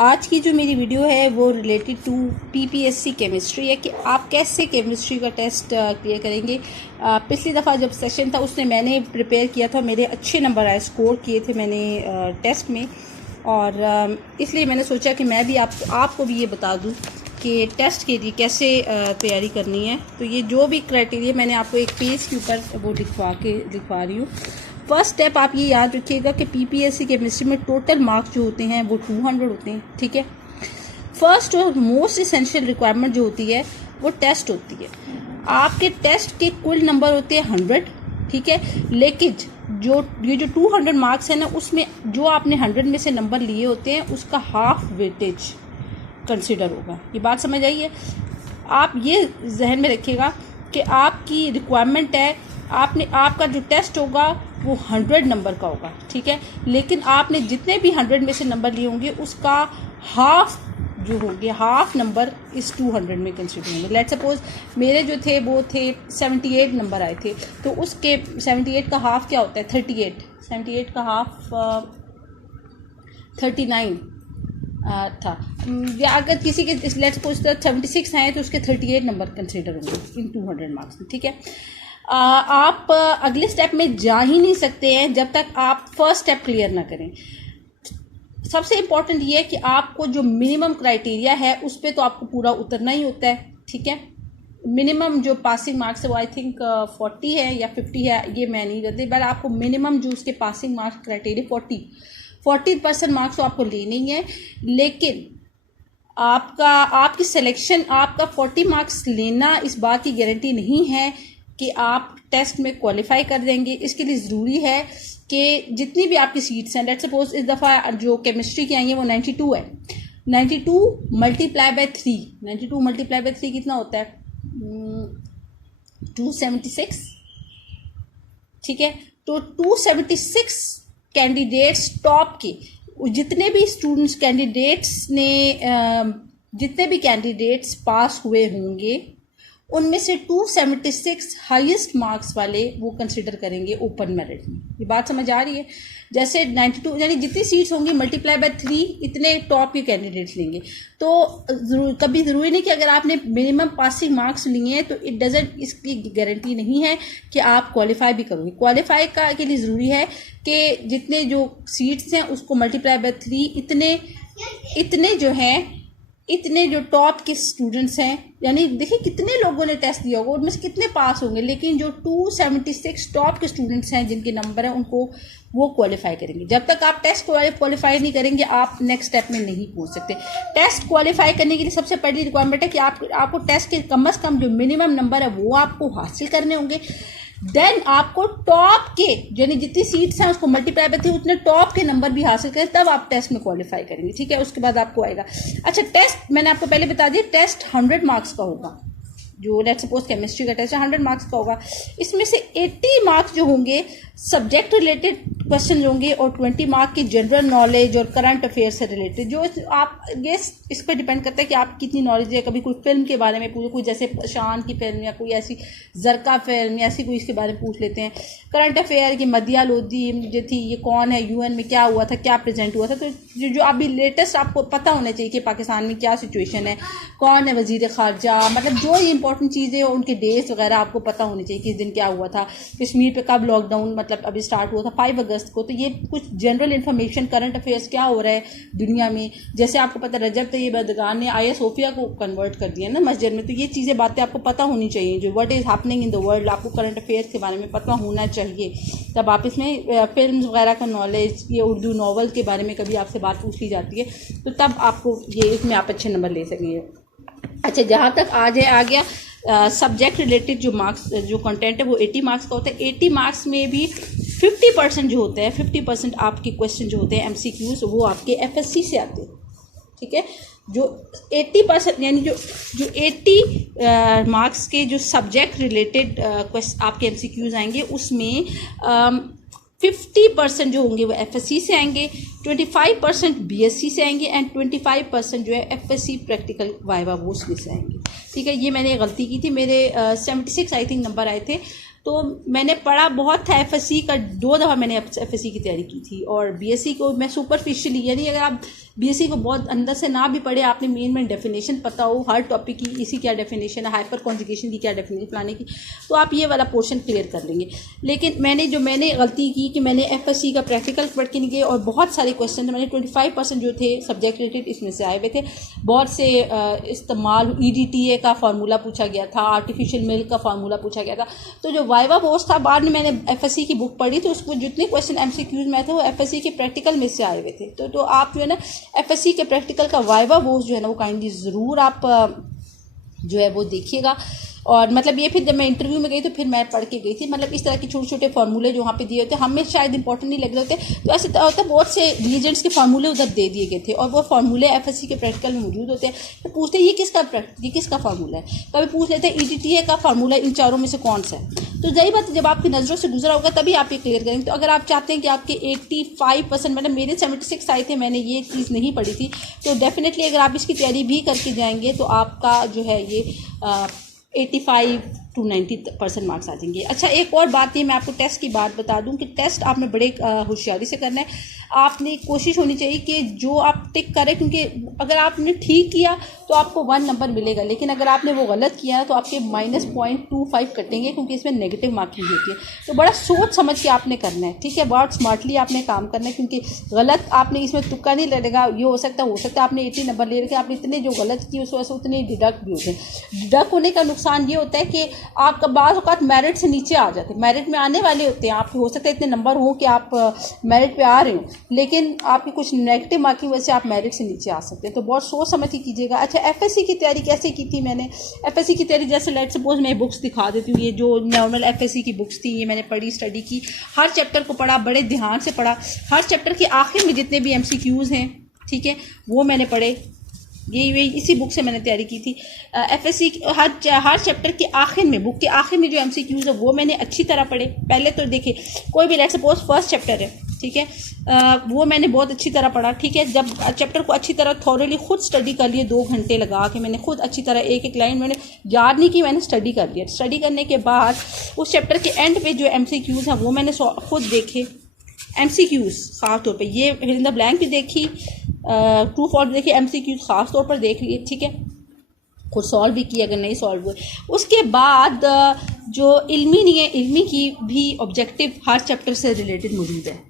आज की जो मेरी वीडियो है वो रिलेटेड टू पीपीएससी केमिस्ट्री है कि आप कैसे केमिस्ट्री का टेस्ट क्लियर करेंगे। पिछली दफ़ा जब सेशन था उसने मैंने प्रिपेयर किया था, मेरे अच्छे नंबर आए, स्कोर किए थे मैंने टेस्ट में, और इसलिए मैंने सोचा कि मैं भी आपको भी ये बता दूं कि टेस्ट के लिए कैसे तैयारी करनी है। तो ये जो भी क्राइटेरिया मैंने आपको एक पेज के ऊपर वो लिखवा रही हूँ। फर्स्ट स्टेप आप ये याद रखिएगा कि पीपीएससी केमिस्ट्री में टोटल मार्क्स जो होते हैं वो 200 होते हैं, ठीक है। फर्स्ट और मोस्ट इसेंशियल रिक्वायरमेंट जो होती है वो टेस्ट होती है। आपके टेस्ट के कुल नंबर होते हैं 100, ठीक है, लेकिन ये जो 200 मार्क्स है ना, उसमें जो आपने 100 में से नंबर लिए होते हैं उसका हाफ वेटेज कंसिडर होगा। ये बात समझ आई है? आप ये जहन में रखिएगा कि आपकी रिक्वायरमेंट है, आपका जो टेस्ट होगा वो 100 नंबर का होगा, ठीक है, लेकिन आपने जितने भी 100 में से नंबर लिए होंगे उसका हाफ जो होंगे, हाफ नंबर इस 200 में कंसिडर होंगे। लेट्स सपोज मेरे जो थे वो थे 78 नंबर आए थे, तो उसके 78 का हाफ क्या होता है? 38। 78 का हाफ 39 था। या अगर किसी के लेट्स सपोज 76 आए तो उसके 38 नंबर कंसिडर होंगे इन 200 मार्क्स में, ठीक है। आप अगले स्टेप में जा ही नहीं सकते हैं जब तक आप फर्स्ट स्टेप क्लियर ना करें। सबसे इम्पोर्टेंट ये है कि आपको जो मिनिमम क्राइटेरिया है उस पर तो आपको पूरा उतरना ही होता है, ठीक है। मिनिमम जो पासिंग मार्क्स है वो आई थिंक 40 है या 50 है, ये मैं नहीं करती, बट आपको मिनिमम जो उसके पासिंग मार्क्स क्राइटेरिया 40% मार्क्स तो आपको लेने ही है। लेकिन आपकी सिलेक्शन, आपका 40 मार्क्स लेना इस बात की गारंटी नहीं है कि आप टेस्ट में क्वालिफाई कर देंगे। इसके लिए ज़रूरी है कि जितनी भी आपकी सीट्स हैं, लेट्स सपोज इस दफ़ा जो केमिस्ट्री की आई है वो 92 है, 92 मल्टीप्लाई बाय 3, 92 मल्टीप्लाई बाय 3 कितना होता है? 276, ठीक है। तो 276 कैंडिडेट्स टॉप के, जितने भी स्टूडेंट्स जितने भी कैंडिडेट्स पास हुए होंगे उनमें से 276 हाईएस्ट मार्क्स वाले वो कंसिडर करेंगे ओपन मेरिट में। ये बात समझ आ रही है? जैसे 92 यानी जितनी सीट्स होंगी मल्टीप्लाई बाय 3, इतने टॉप के कैंडिडेट्स लेंगे। तो कभी ज़रूरी नहीं कि अगर आपने मिनिमम पासिंग मार्क्स लिए हैं तो इट डजेंट, इसकी गारंटी नहीं है कि आप क्वालिफाई भी करोगे। क्वालिफाई के लिए ज़रूरी है कि जितने जो सीट्स हैं उसको मल्टीप्लाई बाय 3, इतने जो हैं, इतने जो टॉप के स्टूडेंट्स हैं, यानी देखिए कितने लोगों ने टेस्ट दिया होगा, उनमें से कितने पास होंगे, लेकिन जो 276 टॉप के स्टूडेंट्स हैं जिनके नंबर हैं उनको वो क्वालिफाई करेंगे। जब तक आप टेस्ट क्वालिफाई नहीं करेंगे आप नेक्स्ट स्टेप में नहीं पहुंच सकते। टेस्ट क्वालिफाई करने के लिए सबसे पहली रिक्वायरमेंट है कि आपको टेस्ट के कम से कम जो मिनिमम नंबर है वो आपको हासिल करने होंगे। देन आपको टॉप के यानी जितनी सीट्स हैं उसको मल्टीप्लाई बाय 3 उतने टॉप के नंबर भी हासिल करें, तब आप टेस्ट में क्वालिफाई करेंगे, ठीक है। उसके बाद आपको आएगा, अच्छा टेस्ट मैंने आपको पहले बता दिया, टेस्ट 100 मार्क्स का होगा। जो लेट्स सपोज केमिस्ट्री का टेस्ट 100 मार्क्स का होगा, इसमें से 80 मार्क्स जो होंगे सब्जेक्ट रिलेटेड क्वेश्चन होंगे और 20 मार्क की जनरल नॉलेज और करंट अफेयर से रिलेटेड। जो आप ये इस पर डिपेंड करता है कि आप कितनी नॉलेज है। कभी कोई फिल्म के बारे में पूछो, कोई जैसे शान की फिल्म या कोई ऐसी जरका फिल्म या ऐसी कोई इसके बारे में पूछ लेते हैं। करंट अफेयर की मदिया लोधी जो थी, ये कौन है, यूएन में क्या हुआ था, क्या प्रेजेंट हुआ था, तो जो अभी लेटेस्ट आपको पता होना चाहिए कि पाकिस्तान में क्या सिचुएशन है, कौन है वजीर खारजा, मतलब जो ये इंपॉर्टेंट चीज़ें और उनके डेट्स वगैरह आपको पता होनी चाहिए, किस दिन क्या हुआ था, कश्मीर पे कब लॉकडाउन मतलब अभी स्टार्ट हुआ था 5 अगस्त को। तो ये कुछ जनरल इन्फॉर्मेशन, करंट अफेयर्स क्या हो रहा है दुनिया में। जैसे आपको पता रजब तैयब एर्दोगान ने आया सोफिया को कन्वर्ट कर दिया ना मस्जिद में, तो ये चीज़ें बातें आपको पता होनी चाहिए। जो what is happening in the world, आपको करंट अफेयर्स के बारे में पता होना चाहिए। तब आप इसमें फिल्म वगैरह का नॉलेज, ये उर्दू नावल के बारे में कभी आपसे बात पूछ ली जाती है तो तब आपको ये इसमें आप अच्छे नंबर ले सकेंगे। अच्छा, जहाँ तक आ गया सब्जेक्ट रिलेटेड जो मार्क्स, जो कंटेंट है वो 80 मार्क्स का होता है। 80 मार्क्स में भी 50% जो होते हैं, 50% आपके क्वेश्चन जो होते हैं MCQs वो आपके FSC से आते हैं, ठीक है। जो 80% यानी जो 80 मार्क्स के जो सब्जेक्ट रिलेटेड आपके MCQs आएंगे उसमें 50% जो होंगे वो FSC से आएंगे, 25% BSc से आएंगे एंड 25% जो है FSC प्रैक्टिकल वाइवा वो उसमें से आएंगे, ठीक है। ये मैंने गलती की थी, मेरे 76 आई थिंक नंबर आए थे, तो मैंने पढ़ा बहुत था एफएससी का, 2 दफ़ा मैंने एफएससी की तैयारी की थी और बीएससी को मैं सुपरफिशियली, यानी अगर आप बीएससी को बहुत अंदर से ना भी पढ़े, आपने मेन डेफिनेशन पता हो हर टॉपिक की, इसी क्या डेफिनेशन है, हाइपर कॉन्जुगेशन की क्या डेफिनेशन फलाने की, तो आप ये वाला पोर्शन क्लियर कर लेंगे। लेकिन मैंने गलती की कि मैंने एफएससी का प्रैक्टिकल पढ़ के नहीं गए, और बहुत सारे क्वेश्चन मैंने 25% जो थे सब्जेक्ट रिलेटेड इसमें से आए हुए थे। बहुत से इस्तेमाल ईडीटीए का फार्मूला पूछा गया था, आर्टिफिशियल मिल्क का फार्मूला पूछा गया था। तो जो वाइवा बोस था, बाद में मैंने एफएससी की बुक पढ़ी तो उसको जितने क्वेश्चन एमसीक्यूज में थे वो एफएससी के प्रैक्टिकल में से आए हुए थे। तो आप जो है ना एफएससी के प्रैक्टिकल का वाइवा बोस जो है ना वो काइंडली ज़रूर आप जो है वो देखिएगा। और मतलब ये फिर जब मैं इंटरव्यू में गई तो फिर मैं पढ़ के गई थी, मतलब इस तरह के छोटे छोटे फार्मूले जो वहाँ पे दिए होते हैं हमें शायद इंपॉर्टेंट नहीं लग रहे होते, तो ऐसे होता है बहुत से रिएजेंट्स के फार्मूले उधर दे दिए गए थे और वो फार्मूले एफएससी के प्रैक्टिकल में मौजूद होते हैं। तो पूछते हैं ये किसका फार्मूला है, कभी पूछ लेते हैं ईडीटीए का फार्मूला इन चारों में से कौन सा है। तो यही बात जब आपकी नज़रों से गुजरा होगा तभी आप ये क्लियर करेंगे। तो अगर आप चाहते हैं कि आपके 85% मतलब मेरे 76 आए थे, मैंने ये चीज़ नहीं पढ़ी थी, तो डेफिनेटली अगर आप इसकी तैयारी भी करके जाएंगे तो आपका जो है ये 85 to 90% मार्क्स आ जाएंगे। अच्छा, एक और बात ये मैं आपको टेस्ट की बात बता दूं कि टेस्ट आपने बड़े होशियारी से करना है। आपने कोशिश होनी चाहिए कि जो आप टिक करें, क्योंकि अगर आपने ठीक किया तो आपको 1 नंबर मिलेगा, लेकिन अगर आपने वो गलत किया तो आपके -0.25 कटेंगे, क्योंकि इसमें नेगेटिव मार्किंग होती है। तो बड़ा सोच समझ के आपने करना है, ठीक है, बहुत स्मार्टली आपने काम करना है, क्योंकि गलत आपने इसमें तुक्का नहीं लगेगा। ये हो सकता है आपने 80 नंबर ले रखे, आपने इतने जो गलत किए उस वजह से उतने डिडक्ट भी होते हैं। डिडक्ट होने का नुकसान ये होता है कि आपका बाज़ औक़ात मेरिट से नीचे आ जाते हैं, मेरिट में आने वाले होते हैं, आपके हो सकता है इतने नंबर हो कि आप मेरिट पे आ रहे हो, लेकिन आपकी कुछ नेगेटिव मार्किंग वजह से आप मेरिट से नीचे आ सकते हैं। तो बहुत सोच समझ के कीजिएगा। अच्छा, एफएससी की तैयारी कैसे की थी मैंने? एफएससी की तैयारी जैसे लेट सपोज मैं बुक्स दिखा देती हूँ, ये जो नॉर्मल एफएससी की बुक्स थी ये मैंने पढ़ी, स्टडी की, हर चैप्टर को पढ़ा, बड़े ध्यान से पढ़ा। हर चैप्टर के आखिर में जितने भी एमसीक्यूज़ हैं, ठीक है, वो मैंने पढ़े। ये इसी बुक से मैंने तैयारी की थी। एफएससी हर चैप्टर के आखिर में, बुक के आखिर में जो एमसीक्यूज़ है वो मैंने अच्छी तरह पढ़े। पहले तो देखिए, कोई भी लेट सपोज फर्स्ट चैप्टर है, ठीक है, वो मैंने बहुत अच्छी तरह पढ़ा, ठीक है। जब चैप्टर को अच्छी तरह थॉरली खुद स्टडी कर लिए, 2 घंटे लगा के मैंने खुद अच्छी तरह एक एक लाइन मैंने याद नहीं की, मैंने स्टडी कर लिया। स्टडी करने के बाद उस चैप्टर के एंड पे जो एमसीक्यूज़ हैं वो मैंने खुद देखे। एमसीक्यूज़ ख़ास तौर पे ये फिल इन द ब्लैंक भी देखी, ट्रू फॉल्स देखिए, एमसीक्यूज़ ख़ास तौर पर देख लिए, ठीक है, खुद सॉल्व भी किया अगर नहीं सॉल्व हुए। उसके बाद जो इल्मी नहीं है, इल्मी की भी ऑब्जेक्टिव हर चैप्टर से रिलेटेड मौजूद है।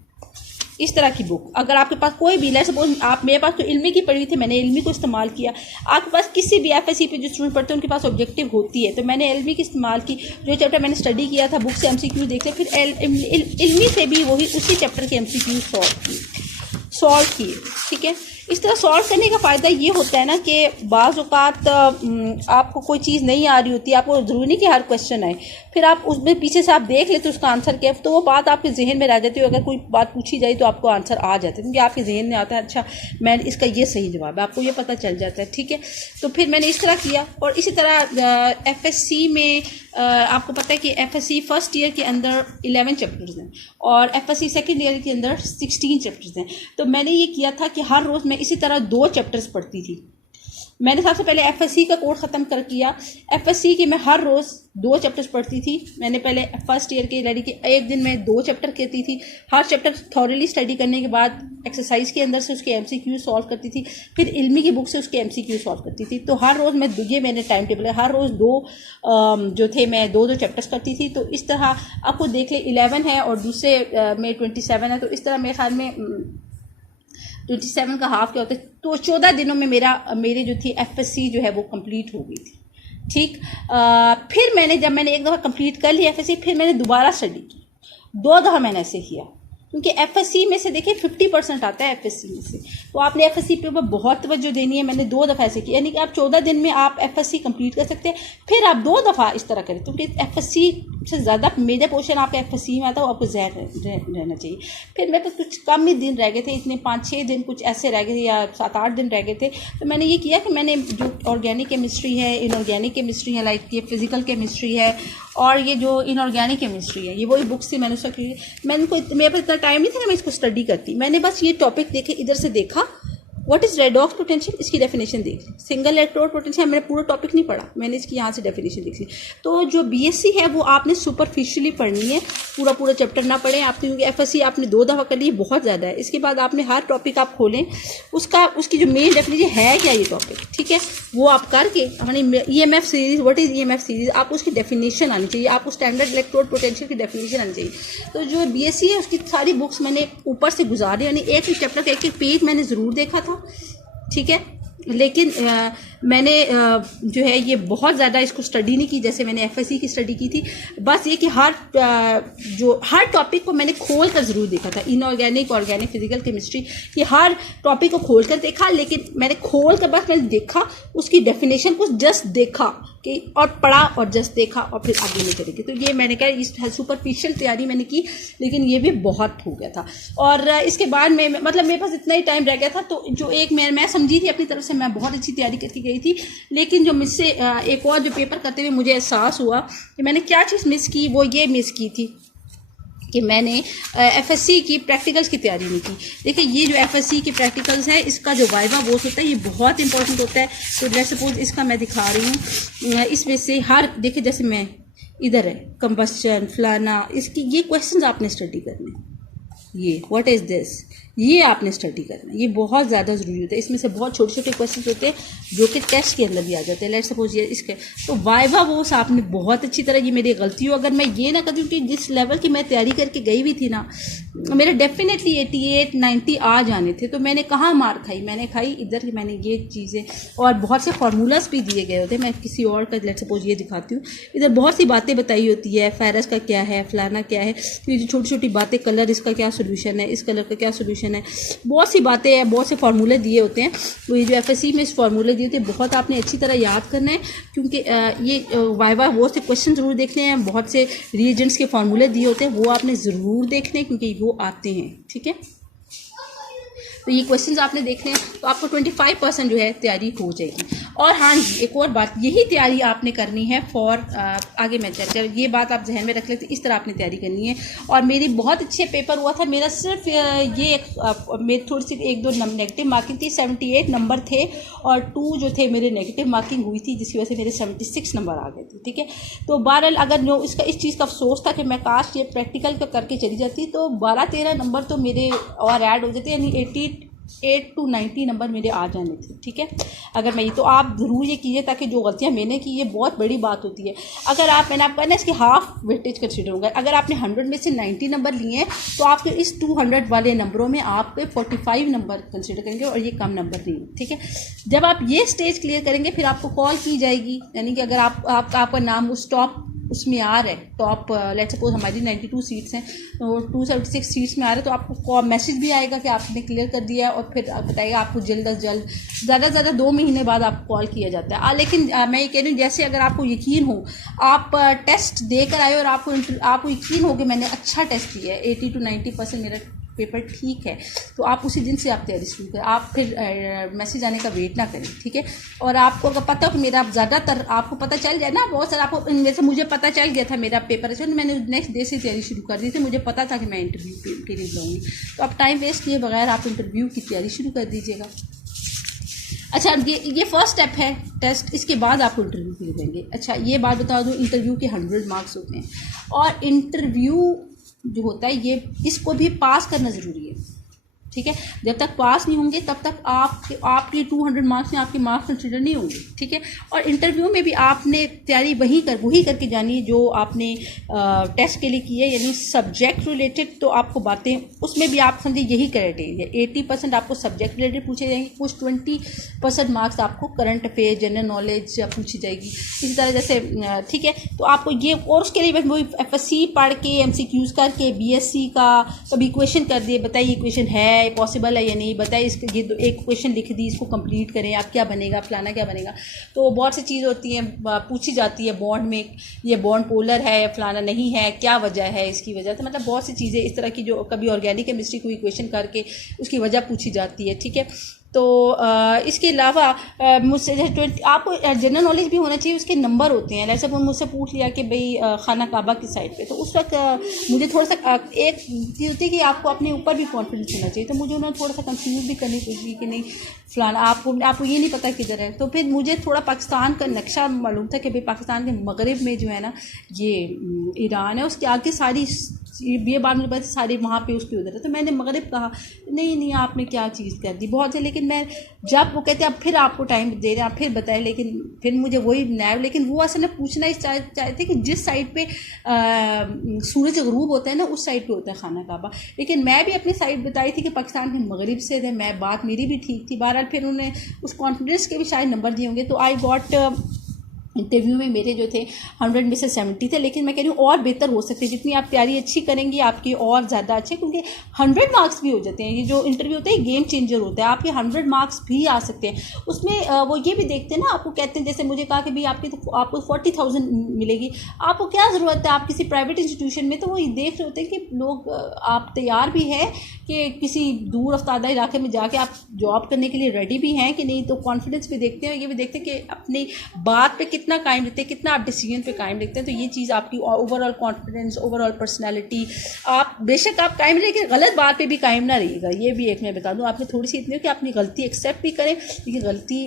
इस तरह की बुक अगर आपके पास कोई भी, लेट्स सपोज आप, मेरे पास तो इल्मी की पढ़ी हुई थी, मैंने इल्मी को इस्तेमाल किया। आपके पास किसी भी एफएससी पे जो स्टूडेंट पढ़ते हैं उनके पास ऑब्जेक्टिव होती है, तो मैंने इल्मी की इस्तेमाल की। जो चैप्टर मैंने स्टडी किया था बुक से एमसीक्यू देख ले, फिर इल्मी से भी वही उसी चैप्टर के एमसीक्यू सॉल्व किए, ठीक है। इस तरह सॉल्व करने का फ़ायदा ये होता है ना कि बाज़ औक़ात आपको कोई चीज़ नहीं आ रही होती, आपको ज़रूरी नहीं कि हर क्वेश्चन आए, फिर आप उसमें पीछे से आप देख लेते उसका आंसर क्या है, तो वो बात आपके जहन में रह जाती है। अगर कोई बात पूछी जाए तो आपको आंसर आ जाता है, क्योंकि आपके जहन में आता है अच्छा मैं इसका ये सही जवाब है, आपको ये पता चल जाता है, ठीक है। तो फिर मैंने इस तरह किया। और इसी तरह एफएससी में आपको पता है कि एफएससी फर्स्ट ईयर के अंदर 11 चैप्टर्स हैं और एफएससी सेकेंड ईयर के अंदर 16 चैप्टर्स हैं। तो मैंने ये किया था कि हर रोज़ मैं इसी तरह 2 चैप्टर्स पढ़ती थी। मैंने सबसे पहले एफएससी का कोर्स ख़त्म कर किया। एफएससी के मैं हर रोज़ 2 चैप्टर्स पढ़ती थी। मैंने पहले फर्स्ट ईयर के लड़ी के एक दिन में 2 चैप्टर कहती थी। हर चैप्टर थॉरली स्टडी करने के बाद एक्सरसाइज के अंदर से उसके एमसीक्यू सॉल्व करती थी, फिर इल्मी की बुक से उसके एमसीक्यू सॉल्व करती थी। तो हर रोज़ मैं, ये मैंने टाइम टेबल है, हर रोज़ 2 जो थे मैं 2 चैप्टर्स करती थी। तो इस तरह आपको देख ले 11 है और दूसरे में 27 है, तो इस तरह मेरे ख्याल में 27 का हाफ क्या होता है, तो 14 दिनों में मेरी जो थी एफएससी जो है वो कंप्लीट हो गई थी, ठीक। फिर जब मैंने एक दफ़ा कंप्लीट कर ली एफएससी, फिर मैंने दोबारा स्टडी की। 2 दफ़ा मैंने ऐसे किया, क्योंकि एफएससी में से देखिए 50% आता है एफएससी में से, तो आपने एफएससी पे ऊपर बहुत तवज्जो देनी है। मैंने 2 दफ़ा ऐसे किया, यानी कि आप 14 दिन में आप एफएससी कंप्लीट कर सकते हैं। फिर आप 2 दफ़ा इस तरह करें, क्योंकि एफएससी से ज़्यादा मेजर पोर्शन आपका एफएससी में आता है, वो आपको जहन रहना चाहिए। फिर मेरे पास कुछ कम ही दिन रह गए थे, इतने 5-6 दिन कुछ ऐसे रह गए थे या 7-8 दिन रह गए थे। तो मैंने ये किया कि मैंने जो ऑर्गेनिक केमिस्ट्री है, इनऑर्गेनिक केमिस्ट्री है, लाइक ये फिजिकल केमिस्ट्री है और ये जो इनऑर्गेनिक केमिस्ट्री है, ये वही बुक्स थी, मैंने उसका मेरे पास इतना टाइम नहीं था कि मैं इसको स्टडी करती। मैंने बस ये टॉपिक देखे, इधर से देखा व्हाट इज़ रेडॉक्स पोटेंशियल, इसकी डेफिनेशन देख ली। सिंगल इलेक्ट्रोड पोटेंशियल मैंने पूरा टॉपिक नहीं पढ़ा, मैंने इसकी यहाँ से डेफिनेशन देख ली। तो जो बीएससी है वो आपने सुपरफिशियली पढ़नी है, पूरा चैप्टर ना पढ़ें आपने, क्योंकि एफएससी आपने 2 दफ़ा कर ली बहुत ज़्यादा है। इसके बाद आपने हर टॉपिक आप खोलें, उसकी जो मेन डेफिनेशन है क्या ये टॉपिक, ठीक है, वो आप करके हमने EMF series, what is EMF series, आपको उसकी डेफिनेशन आनी चाहिए, आपको स्टैंडर्ड इलेक्ट्रोड पोटेंशियल की डेफिनेशन आनी चाहिए। तो जो बीएससी है उसकी सारी बुक्स मैंने ऊपर से गुजारी, यानी एक एक चैप्टर का एक एक पेज मैंने ज़रूर देखा था, ठीक है, लेकिन मैंने जो है ये बहुत ज़्यादा इसको स्टडी नहीं की जैसे मैंने एफएससी की स्टडी की थी। बस ये कि हर टॉपिक को मैंने खोल कर ज़रूर देखा था, इनऑर्गेनिक, ऑर्गेनिक, फिजिकल, केमिस्ट्री, ये हर टॉपिक को खोल कर देखा, लेकिन मैंने खोल कर बस मैंने देखा, उसकी डेफिनेशन को जस्ट देखा कि और पढ़ा और जस्ट देखा और फिर आगे नहीं करेंगे। तो ये मैंने कहा इस सुपरफिशियल तैयारी मैंने की, लेकिन ये भी बहुत हो गया था। और इसके बाद में मतलब मेरे पास इतना ही टाइम रह गया था, तो जो एक मैं समझी थी अपनी तरफ से, मैं बहुत अच्छी तैयारी करके गई थी, लेकिन जो मुझसे एक और जो पेपर करते हुए मुझे एहसास हुआ कि मैंने क्या चीज़ मिस की, वो ये मिस की थी कि मैंने एफएससी की प्रैक्टिकल्स की तैयारी नहीं की। देखिए ये जो एफएससी की प्रैक्टिकल्स है, इसका जो वाइवा वोट होता है ये बहुत इंपॉर्टेंट होता है। तो लेट्स सपोज इसका मैं दिखा रही हूँ, इसमें से हर देखिए जैसे मैं इधर है कंबस्चन फलाना, इसकी ये क्वेश्चंस आपने स्टडी करने, ये व्हाट इज़ दिस, ये आपने स्टडी करना, ये बहुत ज़्यादा ज़रूरी होता है। इसमें से बहुत छोटे छोटे क्वेश्चन होते हैं जो कि टेस्ट के अंदर भी आ जाते हैं। लेट्स सपोज ये इसके, तो वाइवा वो आपने बहुत अच्छी तरह, ये मेरी गलती हो अगर मैं ये ना करती हूँ कि जिस लेवल की मैं तैयारी करके गई हुई थी ना, मेरे डेफिनेटली 88 90 आ जाने थे। तो मैंने कहाँ मार खाई, मैंने खाई इधर की, मैंने ये चीज़ें और बहुत से फार्मूलाज भी दिए गए होते। मैं किसी और का लेट्स सपोज ये दिखाती हूँ, इधर बहुत सी बातें बताई होती है, फेरस का क्या है, फलाना क्या है, तो ये जो छोटी छोटी बातें, कलर इसका क्या सोल्यूशन है, इस कलर का क्या सोल्यूशन है, बहुत सी बातें हैं, बहुत से फार्मूले दिए होते हैं। तो ये जो एफएससी में इस फार्मूले दिए थे बहुत आपने अच्छी तरह याद करना है, क्योंकि ये वाइवा बहुत से क्वेश्चन ज़रूर देखने हैं, बहुत से रिएजेंट्स के फार्मूले दिए होते हैं, वो आपने ज़रूर देखने हैं क्योंकि वो आते हैं, ठीक है। तो ये क्वेश्चंस आपने देखने हैं, तो आपको 25% जो है तैयारी हो जाएगी। और हाँ जी एक और बात, यही तैयारी आपने करनी है फॉर आगे मैं चर्चा, ये बात आप जहन में रख लेते, इस तरह आपने तैयारी करनी है। और मेरी बहुत अच्छे पेपर हुआ था मेरा, सिर्फ ये मेरी थोड़ी सी 1-2 नेगेटिव मार्किंग थी, 78 नंबर थे और 2 जो थे मेरे नेगेटिव मार्किंग हुई थी, जिसकी वजह से मेरे 76 नंबर आ गए थे, ठीक है। तो बहरहाल अगर जो इसका इस चीज़ का अफसोस था कि मैं काश ये प्रैक्टिकल का करके चली जाती, तो 12-13 नंबर तो मेरे और ऐड हो जाते, यानी 88 to 90 नंबर मेरे आ जाने थे, ठीक है। अगर मैं ये, तो आप ज़रूर ये कीजिए ताकि जो गलतियाँ मैंने की, ये बहुत बड़ी बात होती है। अगर मैंने आपका ना इसकी हाफ वेटेज कंसीडर होगा, अगर आपने 100 में से 90 नंबर लिए हैं तो आपके इस 200 वाले नंबरों में आप 45 नंबर कंसीडर करेंगे और ये कम नंबर नहीं, ठीक है। जब आप ये स्टेज क्लियर करेंगे फिर आपको कॉल की जाएगी, यानी कि अगर आपका नाम उस टॉप उसमें आ रहा है, टॉप लेट्स सपोज हमारी 92 सीट्स हैं और 276 सीट्स में आ रहे हैं, तो आपको मैसेज भी आएगा कि आपने क्लियर कर दिया है, और फिर बताएगा आपको जल्द अज जल्द, ज़्यादा से ज़्यादा 2 महीने बाद आपको कॉल किया जाता है। लेकिन मैं ये कह रही हूँ, जैसे अगर आपको यकीन हो, आप टेस्ट देकर आए और आपको यकीन हो कि मैंने अच्छा टेस्ट किया है, 80 to 90% मेरा पेपर ठीक है, तो आप उसी दिन से आप तैयारी शुरू करें, आप फिर मैसेज आने का वेट ना करें, ठीक है। और आपको अगर पता हो कि मेरा ज़्यादातर आपको पता चल जाए ना, बहुत सारा आपको, वैसे मुझे पता चल गया था मेरा पेपर अच्छा, तो मैंने नेक्स्ट डे से तैयारी शुरू कर दी थी, मुझे पता था कि मैं इंटरव्यू के लिए जाऊँगी। तो आप टाइम वेस्ट किए बगैर आप इंटरव्यू की तैयारी शुरू कर दीजिएगा। अच्छा ये फर्स्ट स्टेप है टेस्ट, इसके बाद आपको इंटरव्यू के लिए देंगे। अच्छा ये बात बता दूँ, इंटरव्यू के 100 मार्क्स होते हैं और इंटरव्यू जो होता है ये, इसको भी पास करना ज़रूरी है, ठीक है। जब तक पास नहीं होंगे तब तक आपके 200 मार्क्स में आपके मार्क्स कंसिडर नहीं होंगे, ठीक है। और इंटरव्यू में भी आपने तैयारी वही करके जानी है जो आपने टेस्ट के लिए की है, यानी सब्जेक्ट रिलेटेड। तो आपको बातें उसमें भी आप समझिए यही क्राइटेरिया, 80% आपको सब्जेक्ट रिलेटेड पूछे जाएंगे, कुछ 20% मार्क्स आपको करंट अफेयर जनरल नॉलेज पूछी जाएगी, इसी तरह जैसे, ठीक है। तो आपको ये कोर्स के लिए वही एफएससी पढ़ के MCQs करके BSc का कभी इक्वेशन कर दिए, बताइए इक्वेशन है पॉसिबल है या नहीं, बताइए इसके ये एक क्वेश्चन लिख दी, इसको कंप्लीट करें, आप क्या बनेगा, फलाना क्या बनेगा। तो बहुत सी चीज़ होती हैं पूछी जाती है बॉन्ड में, ये बॉन्ड पोलर है फलाना नहीं है, क्या वजह है इसकी वजह से, मतलब बहुत सी चीज़ें इस तरह की जो कभी ऑर्गेनिक केमिस्ट्री को इक्वेशन करके उसकी वजह पूछी जाती है, ठीक है। तो इसके अलावा मुझसे आपको जनरल नॉलेज भी होना चाहिए, उसके नंबर होते हैं। जैसे मुझसे पूछ लिया कि भाई खाना काबा की साइड पे, तो उस वक्त मुझे थोड़ा सा एक चीज़ होती है कि आपको अपने ऊपर भी कॉन्फिडेंस होना चाहिए, तो मुझे उन्होंने थोड़ा सा कंफ्यूज भी करने की कोशिश की कि नहीं फलाना आपको ये नहीं पता किधर है। तो फिर मुझे थोड़ा पाकिस्तान का नक्शा मालूम था कि भाई पाकिस्तान के मगरब में जो है ना ये ईरान है, उसके आगे सारी ये बात मुझे पता सारे वहाँ पे उस पर उधर है। तो मैंने मगरिब कहा नहीं आपने क्या चीज़ कर दी बहुत है, लेकिन मैं जब वो कहते अब फिर आपको टाइम दे रहे हैं, आप फिर बताएं, लेकिन फिर मुझे वही नैब, लेकिन वो असल में पूछना इस चाहते कि जिस साइड पे सूरज गरूब होता है ना उस साइड पे होता है खाना काबा, लेकिन मैं भी अपनी साइड बताई थी कि पाकिस्तान के मगरिब से थे, मैं बात मेरी भी ठीक थी। बहरहाल फिर उन्होंने उस कॉन्फिडेंस के भी शायद नंबर दिए होंगे। तो आई गॉट इंटरव्यू में मेरे जो थे 100 में से 70 थे, लेकिन मैं कह रही हूँ और बेहतर हो सकते हैं, जितनी आप तैयारी अच्छी करेंगी आपकी और ज़्यादा अच्छे, क्योंकि 100 मार्क्स भी हो जाते हैं। ये जो इंटरव्यू होता है गेम चेंजर होता है, आपके 100 मार्क्स भी आ सकते हैं उसमें। वो ये भी देखते हैं ना, आपको कहते हैं जैसे मुझे कहा कि भाई आपको 40,000 मिलेगी, आपको क्या ज़रूरत है, आप किसी प्राइवेट इंस्टीट्यूशन में, तो वो ये देख रहे होते हैं कि लोग आप तैयार भी हैं कि किसी दूर अफ्तादा इलाके में जाके आप जॉब करने के लिए रेडी भी हैं कि नहीं। तो कॉन्फिडेंस भी देखते हैं, ये भी देखते हैं कि अपनी बात पे कितना कायम रहते हैं, कितना आप डिसीजन पे कायम रखते हैं। तो ये चीज़ आपकी ओवरऑल कॉन्फिडेंस, ओवरऑल पर्सनालिटी, आप बेशक आप कायम रहिए, लेकिन गलत बात पे भी कायम ना रहिएगा। ये भी एक मैं बता दूं, आपने थोड़ी सी इतनी हो कि अपनी गलती एक्सेप्ट भी करें, लेकिन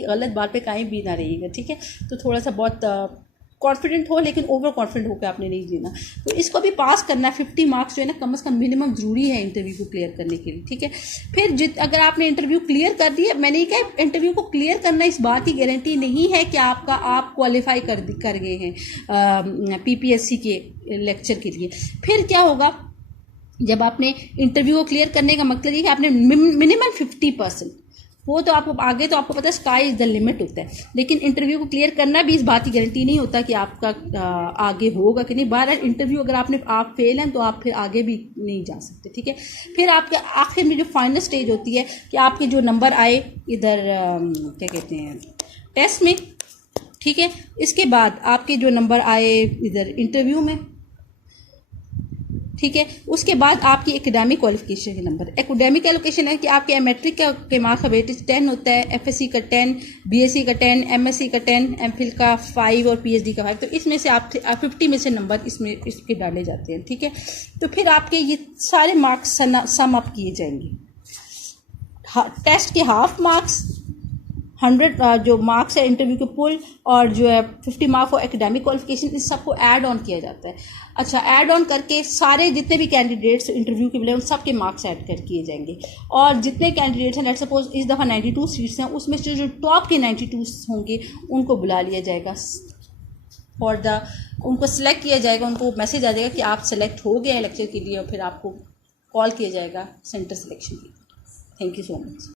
गलत बात पे कायम भी ना रहिएगा, ठीक है। तो थोड़ा सा बहुत कॉन्फिडेंट हो, लेकिन ओवर कॉन्फिडेंट होकर आपने नहीं जीना। तो इसको भी पास करना है, 50 मार्क्स जो है ना कम से कम मिनिमम ज़रूरी है इंटरव्यू को क्लियर करने के लिए, ठीक है। फिर अगर आपने इंटरव्यू क्लियर कर दिया, मैंने ये कहा इंटरव्यू को क्लियर करना इस बात की गारंटी नहीं है कि आप क्वालिफाई कर गए हैं PPSC के लेक्चर के लिए। फिर क्या होगा, जब आपने इंटरव्यू को क्लियर करने का मतलब ये कि आपने मिनिमम 50%, वो तो आपको पता है स्काई इज द लिमिट होता है, लेकिन इंटरव्यू को क्लियर करना भी इस बात की गारंटी नहीं होता कि आपका आगे होगा कि नहीं। बहरहाल इंटरव्यू अगर आप फेल हैं तो आप फिर आगे भी नहीं जा सकते, ठीक है। फिर आपके आखिर में जो फाइनल स्टेज होती है कि आपके जो नंबर आए इधर क्या कहते हैं टेस्ट में, ठीक है, इसके बाद आपके जो नंबर आए इधर इंटरव्यू में, ठीक है, उसके बाद आपकी एकेडमिक क्वालिफिकेशन के नंबर। एकेडमिक क्वालिफिकेशन है कि आपके मैट्रिक के मार्क्स का वेटेज 10 होता है, FSC का 10, BSc का 10, MSc का 10, MPhil का 5 और PhD का 5। तो इसमें से आप 50 में से नंबर इसके डाले जाते हैं, ठीक है। तो फिर आपके ये सारे मार्क्स सम अप किए जाएंगे। टेस्ट के हाफ मार्क्स, 100 जो मार्क्स है इंटरव्यू के पुल, और जो है 50 मार्क फॉर एकेडमिक क्वालिफिकेशन, इस सबको ऐड ऑन किया जाता है। अच्छा, ऐड ऑन करके सारे जितने भी कैंडिडेट्स इंटरव्यू के मिले उन सब के मार्क्स ऐड कर किए जाएंगे, और जितने कैंडिडेट्स हैं, लेट्स सपोज इस दफ़ा 92 सीट्स हैं, उसमें से जो टॉप के 92 होंगे उनको बुला लिया जाएगा और उनको सेलेक्ट किया जाएगा, उनको मैसेज आ जाएगा कि आप सेलेक्ट हो गए हैं लेक्चर के लिए, और फिर आपको कॉल किया जाएगा सेंटर सिलेक्शन के लिए। Thank you so much.